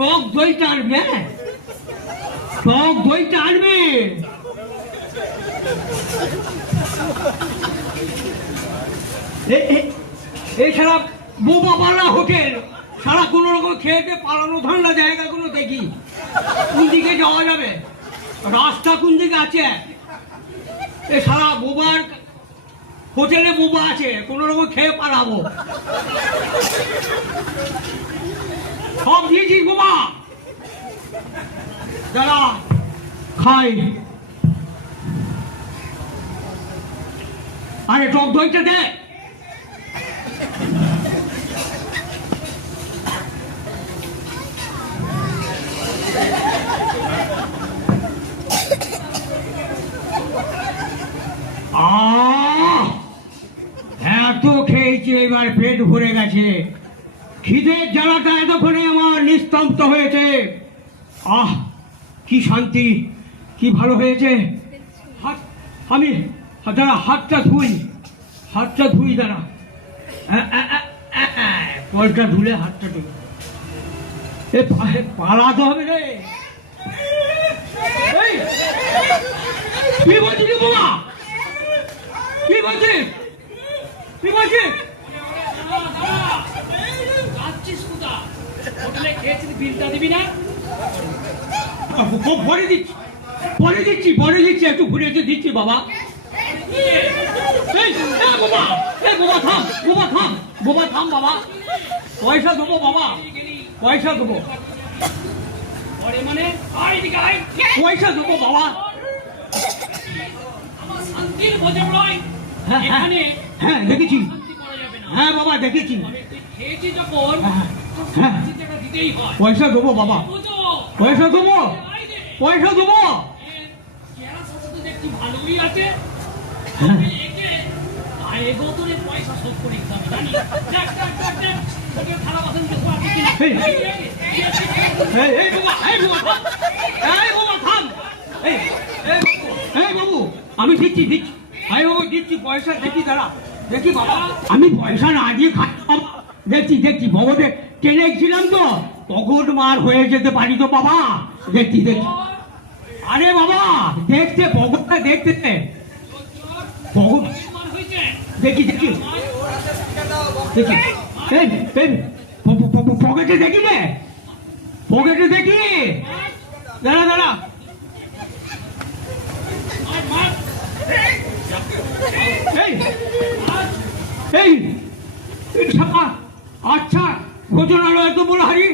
টক দইটা আনবে, টক দইটা আনবে। এই সারা বোবা পাল্লা হোটেল, সারা কোন রকম খেয়েতে পালানো ঠান্ডা জায়গাগুলো দেখি কোন দিকে যাওয়া যাবে, রাস্তা কোন দিকে আছে। এ সারা বোবার হোটেলে বোবা আছে, কোন রকম খেয়ে পালাবো। সব দিয়েছি বোবা, যারা খাই। আরে টক দইটা দে। এত খেয়েছি, এবার পেট ভরে গেছে। খিদের জ্বালাটা এতক্ষণে আমার নিস্তব্ধ হয়েছে। আহ, কি শান্তি, কি ভালো হয়েছে। আমি দাঁড়া, হাতটা ধুই, হাতটা ধুই, দাঁড়া। কলটা ধুলে হাতটা ধুই। এ পালাতে হবে রে। কি বলছিস বাবা, কি বলছিস, কি বলছিস? পরে দিচ্ছি, পরে দিচ্ছি, পরে দিচ্ছি, একটু ঘুরে দিচ্ছি বাবা। বাবা থাম, বাবা থাম, বাবা থাম বাবা, পয়সা দেবো বাবা, পয়সা দেবো, মানে পয়সা দেবো বাবা। হ্যাঁ দেখেছি, হ্যাঁ বাবা দেখেছি। পয়সা দেবো বাবা, পয়সা দেবো, পয়সা দেবো। ভালোই আছে, পয়সা শোধ করে বাবু, আমি দিচ্ছি, দিচ্ছি, বাবু দিচ্ছি পয়সা। দেখি দাঁড়া, দেখি বাবা, আমি পয়সা না দিয়ে খাই। দেখছি, দেখছি ভগতে ট্রেনে ছিলাম তো, পকেট মার হয়ে যেতে পারি তো বাবা। দেখছি, দেখছি। আরে বাবা দেখতে, পকেটটা দেখতে, পকেট দেখি, দেখি, দেখি, পকেটে দেখি রে, পকেটে দেখি। দাঁড়া দাঁড়া, আচ্ছা ভোজনালয় এত বড় হারি।